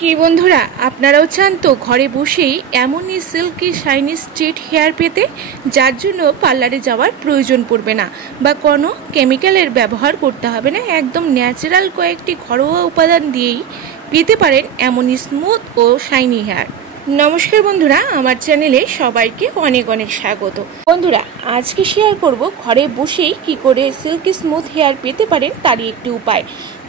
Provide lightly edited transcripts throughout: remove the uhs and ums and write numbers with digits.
কি বন্ধুরা, আপনারাও চান তো ঘরে বসেই এমনই সিল্কি শাইনি স্ট্রেট হেয়ার পেতে, যার জন্য পার্লারে যাওয়ার প্রয়োজন পড়বে না বা কোনো কেমিক্যালের ব্যবহার করতে হবে না। একদম ন্যাচারাল কয়েকটি ঘরোয়া উপাদান দিয়েই পেতে পারেন এমনই স্মুথ ও শাইনি হেয়ার। নমস্কার বন্ধুরা, আমার চ্যানেলে সবাইকে অনেক অনেক স্বাগত। বন্ধুরা, আজকে শেয়ার করব ঘরে বসেই কি করে সিল্কি স্মুথ হেয়ার পেতে পারেন তারই একটি উপায়।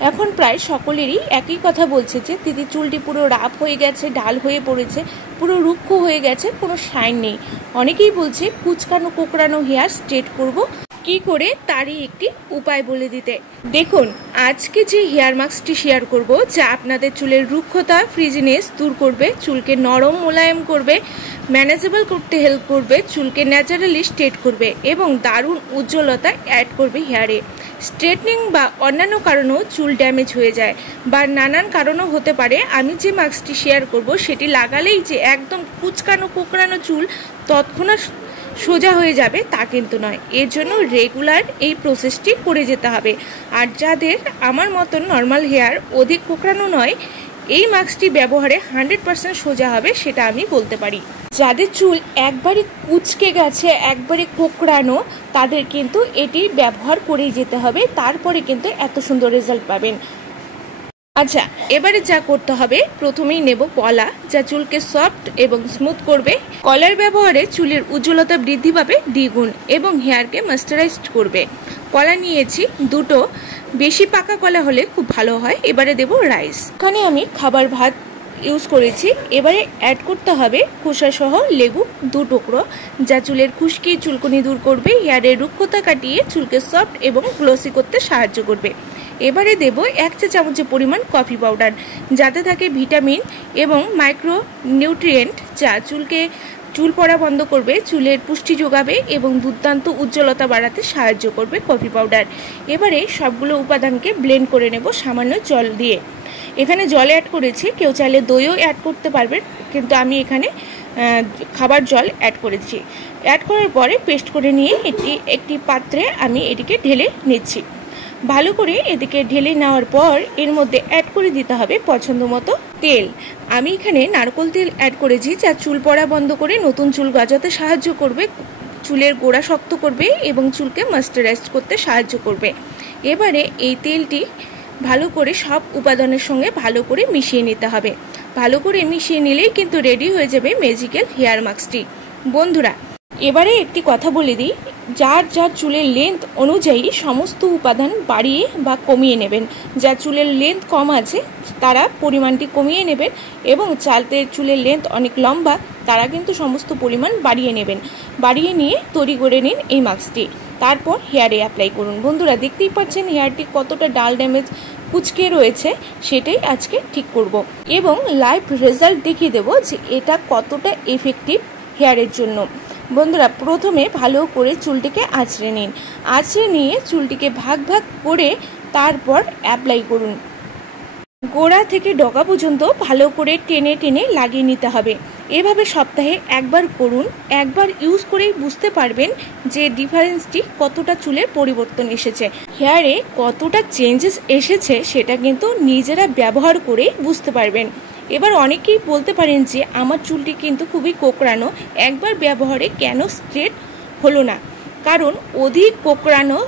এখন প্রায় সকলেরই একই কথা বলছে যে দিদি চুলটি পুরো রাফ হয়ে গেছে, ডাল হয়ে পড়েছে, পুরো রুক্ষ হয়ে গেছে, কোনো শাইন নেই। অনেকেই বলছে কুচকানো কোকড়ানো হেয়ার স্ট্রেট করব, কি করে তারই একটি উপায় বলে দিতে। দেখুন, আজকে যে হেয়ার মাস্কটি শেয়ার করব, যা আপনাদের চুলের রুক্ষতা ফ্রিজিনেস দূর করবে, চুলকে নরম মোলায়েম করবে, ম্যানেজেবল করতে হেল্প করবে, চুলকে ন্যাচারালি স্ট্রেট করবে এবং দারুণ উজ্জ্বলতা অ্যাড করবে হেয়ারে। স্ট্রেটনিং বা অন্যান্য কারণেও চুল ড্যামেজ হয়ে যায় বা নানান কারণও হতে পারে। আমি যে মাস্কটি শেয়ার করব সেটি লাগালেই যে একদম কুচকানো কোকড়ানো চুল তৎক্ষণাৎ সোজা হয়ে যাবে তা কিন্তু নয়। এর জন্য রেগুলার এই প্রসেসটি করে যেতে হবে। আর যাদের আমার মতন নর্মাল হেয়ার, অধিক কোকড়ানো নয়, এই মাস্কটি ব্যবহারে 100% সোজা হবে সেটা আমি বলতে পারি। যাদের চুল একবারে কুচকে গেছে, একবারে কোকড়ানো, তাদের কিন্তু এটি ব্যবহার করেই যেতে হবে, তারপরে কিন্তু এত সুন্দর রেজাল্ট পাবেন। আচ্ছা, এবারে যা করতে হবে, প্রথমেই নেব কলা, যা চুলকে সফট এবং স্মুথ করবে। কলার ব্যবহারে চুলের উজ্জ্বলতা বৃদ্ধি পাবে দ্বিগুণ এবং হেয়ারকে ময়েশ্চারাইজড করবে। কলা নিয়েছি দুটো, বেশি পাকা কলা হলে খুব ভালো হয়। এবারে দেব রাইস। এখানে আমি খাবার ভাত ইউজ করেছি। এবারে অ্যাড করতে হবে খোসা সহ লেবু 2 টুকরো, যা চুলের খুশকি চুলকুনি দূর করবে, হেয়ারের রুক্ষতা কাটিয়ে চুলকে সফট এবং গ্লোসি করতে সাহায্য করবে। এবারে দেব 1 চা চামচের পরিমাণ কফি পাউডার, যাতে থাকে ভিটামিন এবং মাইক্রো নিউট্রিয়েন্ট, যা চুল পড়া বন্ধ করবে, চুলের পুষ্টি যোগাবে এবং দুর্দান্ত উজ্জ্বলতা বাড়াতে সাহায্য করবে কফি পাউডার। এবারে সবগুলো উপাদানকে ব্লেন্ড করে নেব সামান্য জল দিয়ে। এখানে জল অ্যাড করেছি, কেউ চাইলে দইও অ্যাড করতে পারবেন, কিন্তু আমি এখানে খাবার জল অ্যাড করেছি। অ্যাড করার পরে পেস্ট করে নিয়ে একটি পাত্রে আমি এটিকে ঢেলে নিচ্ছি। ভালো করে এদিকে ঢেলে নেওয়ার পর এর মধ্যে অ্যাড করে দিতে হবে পছন্দ মতো তেল। আমি এখানে নারকেল তেল অ্যাড করেছি, যা চুল পড়া বন্ধ করে নতুন চুল গজাতে সাহায্য করবে, চুলের গোড়া শক্ত করবে এবং চুলকে ময়েশ্চারাইজ করতে সাহায্য করবে। এবারে এই তেলটি ভালো করে সব উপাদানের সঙ্গে ভালো করে মিশিয়ে নিতে হবে। ভালো করে মিশিয়ে নিলেই কিন্তু রেডি হয়ে যাবে ম্যাজিক্যাল হেয়ার মাস্কটি। বন্ধুরা, এবারে একটি কথা বলে দিই, যার যার চুলের লেন্থ অনুযায়ী সমস্ত উপাদান বাড়িয়ে বা কমিয়ে নেবেন। যার চুলের লেন্থ কম আছে তারা পরিমাণটি কমিয়ে নেবেন এবং যাদের চুলের লেন্থ অনেক লম্বা তারা কিন্তু সমস্ত পরিমাণ বাড়িয়ে নেবেন। বাড়িয়ে নিয়ে তৈরি করে নিন এই মাস্কটি, তারপর হেয়ারে অ্যাপ্লাই করুন। বন্ধুরা, দেখতেই পাচ্ছেন হেয়ারটি কতটা ডাল ড্যামেজ কুচকে রয়েছে, সেটাই আজকে ঠিক করব এবং লাইভ রেজাল্ট দেখিয়ে দেবো যে এটা কতটা এফেক্টিভ হেয়ারের জন্য। বন্ধুরা, প্রথমে ভালো করে চুলটিকে আঁচড়ে নিন। আঁচড়ে নিয়ে চুলটিকে ভাগ ভাগ করে তারপর অ্যাপ্লাই করুন। গোড়া থেকে ডগা পর্যন্ত ভালো করে টেনে টেনে লাগিয়ে নিতে হবে। এভাবে সপ্তাহে একবার করুন। একবার ইউজ করেই বুঝতে পারবেন যে ডিফারেন্সটি কতটা চুলের পরিবর্তন এসেছে, হেয়ারে কতটা চেঞ্জেস এসেছে, সেটা কিন্তু নিজেরা ব্যবহার করে বুঝতে পারবেন। এবার অনেকেই বলতে পারেন যে আমার চুলটি কিন্তু খুবই কোকড়ানো, একবার ব্যবহারে কেন স্ট্রেট হলো না? কারণ অধিক কোকড়ানো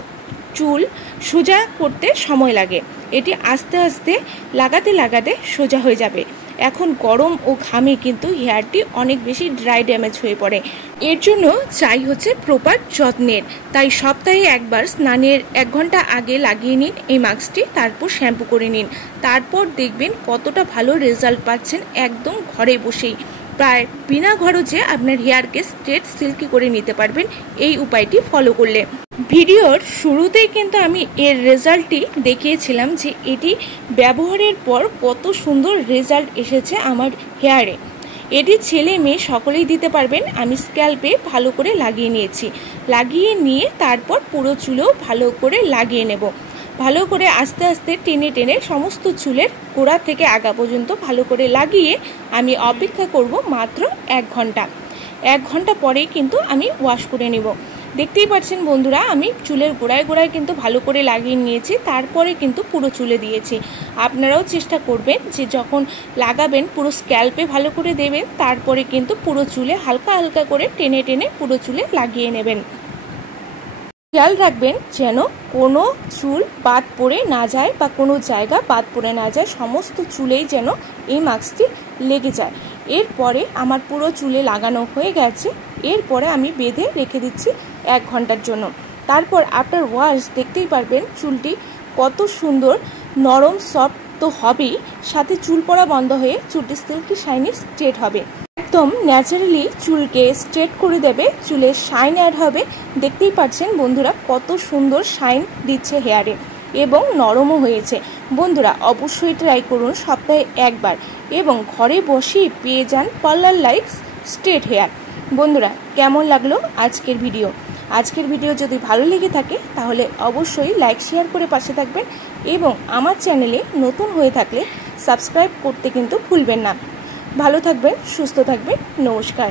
চুল সোজা করতে সময় লাগে, এটি আস্তে আস্তে লাগাতে লাগাতে সোজা হয়ে যাবে। এখন গরম ও ঘামে কিন্তু হেয়ারটি অনেক বেশি ড্রাই ড্যামেজ হয়ে পড়ে। এর জন্য চাই হচ্ছে প্রপার যত্নের। তাই সপ্তাহে একবার স্নানের 1 ঘন্টা আগে লাগিয়ে নিন এই মাস্কটি, তারপর শ্যাম্পু করে নিন। তারপর দেখবেন কতটা ভালো রেজাল্ট পাচ্ছেন একদম ঘরে বসেই। প্রায় বিনা খরচে আপনার হেয়ারকে স্ট্রেট সিল্কি করে নিতে পারবেন এই উপায়টি ফলো করলে। ভিডিওর শুরুতেই কিন্তু আমি এর রেজাল্টটি দেখিয়েছিলাম যে এটি ব্যবহারের পর কত সুন্দর রেজাল্ট এসেছে আমার হেয়ারে। এটি ছেলে মেয়ে সকলেই দিতে পারবেন। আমি স্ক্যাল্পে ভালো করে লাগিয়ে নিয়েছি। লাগিয়ে নিয়ে তারপর পুরো চুলেও ভালো করে লাগিয়ে নেব। ভালো করে আস্তে আস্তে টেনে টেনে সমস্ত চুলের গোড়া থেকে আগা পর্যন্ত ভালো করে লাগিয়ে আমি অপেক্ষা করব মাত্র 1 ঘন্টা। 1 ঘন্টা পরেই কিন্তু আমি ওয়াশ করে নেব। দেখতেই পাচ্ছেন বন্ধুরা, আমি চুলের গোড়ায় গোড়ায় কিন্তু ভালো করে লাগিয়ে নিয়েছি, তারপরে কিন্তু পুরো চুলে দিয়েছি। আপনারাও চেষ্টা করবেন যে যখন লাগাবেন পুরো স্ক্যাল্পে ভালো করে দেবেন, তারপরে কিন্তু পুরো চুলে হালকা হালকা করে টেনে টেনে পুরো চুলে লাগিয়ে নেবেন। খেয়াল রাখবেন যেন কোনো চুল বাদ পড়ে না যায় বা কোনো জায়গা বাদ পড়ে না যায়, সমস্ত চুলেই যেন এই মাস্কটি লেগে যায়। এরপরে আমার পুরো চুলে লাগানো হয়ে গেছে। এরপরে আমি বেঁধে রেখে দিচ্ছি 1 ঘন্টার জন্য। তারপর আফটার ওয়াশ দেখতেই পারবেন চুলটি কত সুন্দর নরম সফট তো হবেই, সাথে চুল পড়া বন্ধ হয়ে চুলটি সিল্কি শাইনি স্ট্রেট হবে। একদম ন্যাচারালি চুলকে স্ট্রেট করে দেবে, চুলের শাইন অ্যাড হবে। দেখতেই পাচ্ছেন বন্ধুরা কত সুন্দর শাইন দিচ্ছে হেয়ারে এবং নরমও হয়েছে। বন্ধুরা অবশ্যই ট্রাই করুন সপ্তাহে একবার এবং ঘরে বসেই পেয়ে যান পার্লার লাইক স্ট্রেট হেয়ার। বন্ধুরা কেমন লাগলো আজকের ভিডিও? আজকের ভিডিও যদি ভালো লেগে থাকে তাহলে অবশ্যই লাইক শেয়ার করে পাশে থাকবেন এবং আমার চ্যানেলে নতুন হয়ে থাকলে সাবস্ক্রাইব করতে কিন্তু ভুলবেন না। ভালো থাকবেন, সুস্থ থাকবেন, নমস্কার।